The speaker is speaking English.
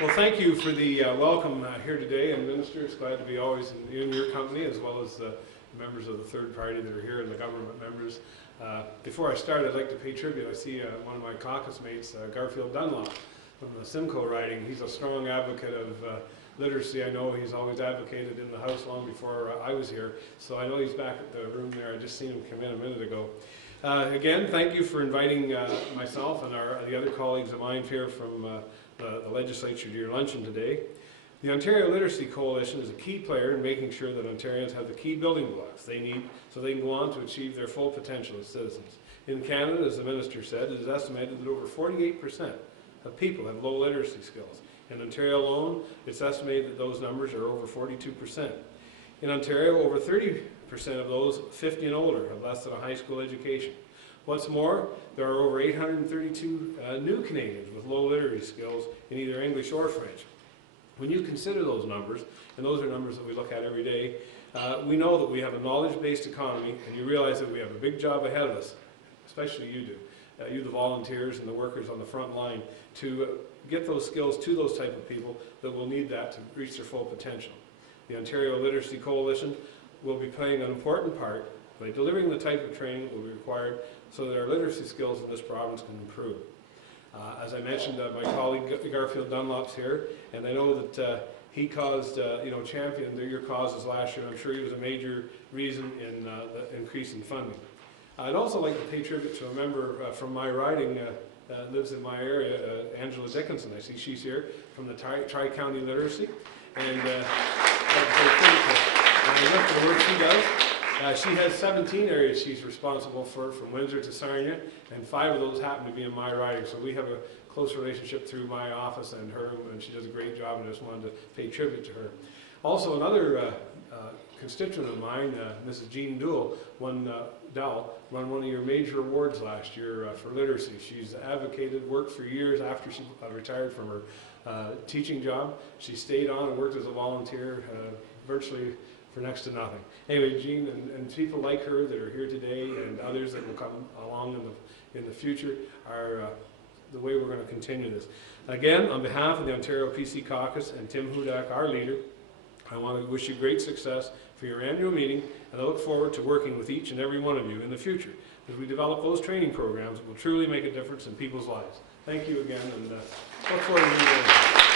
Well, thank you for the welcome here today, and Minister, it's glad to be always in your company, as well as the members of the third party that are here and the government members. Before I start, I'd like to pay tribute. I see one of my caucus mates, Garfield Dunlop, from the Simcoe riding. He's a strong advocate of literacy. I know he's always advocated in the House long before I was here, so I know he's back at the room there. I just seen him come in a minute ago. Again, thank you for inviting myself and the other colleagues of mine here from the legislature to your luncheon today. The Ontario Literacy Coalition is a key player in making sure that Ontarians have the key building blocks they need so they can go on to achieve their full potential as citizens. In Canada, as the Minister said, it is estimated that over 48% of people have low literacy skills. In Ontario alone, it's estimated that those numbers are over 42%. In Ontario, over 30% of those 50 and older have less than a high school education. What's more, there are over 832 new Canadians with low literacy skills in either English or French. When you consider those numbers, and those are numbers that we look at every day, we know that we have a knowledge-based economy, and you realize that we have a big job ahead of us, especially you do, you the volunteers and the workers on the front line, to get those skills to those type of people that will need that to reach their full potential. The Ontario Literacy Coalition will be playing an important part by delivering the type of training that will be required so that our literacy skills in this province can improve. As I mentioned, my colleague Garfield Dunlop's here, and I know that he caused, championed your causes last year. I'm sure he was a major reason in the increase in funding. I'd also like to pay tribute to a member from my riding lives in my area, Angela Dickinson. I see she's here from the Tri-County Literacy, and I look at the work she does. She has 17 areas she's responsible for, from Windsor to Sarnia, and 5 of those happen to be in my riding. So we have a close relationship through my office and her, and she does a great job, and I just wanted to pay tribute to her. Also, another constituent of mine, Mrs. Jean Dell, won one of your major awards last year for literacy. She's advocated, worked for years after she retired from her teaching job. She stayed on and worked as a volunteer virtually for next to nothing. Anyway, Jean and people like her that are here today and others that will come along in the future are the way we're going to continue this. Again, on behalf of the Ontario PC Caucus and Tim Hudak, our leader, I want to wish you great success for your annual meeting, and I look forward to working with each and every one of you in the future as we develop those training programs that will truly make a difference in people's lives. Thank you again, and look forward to meeting you.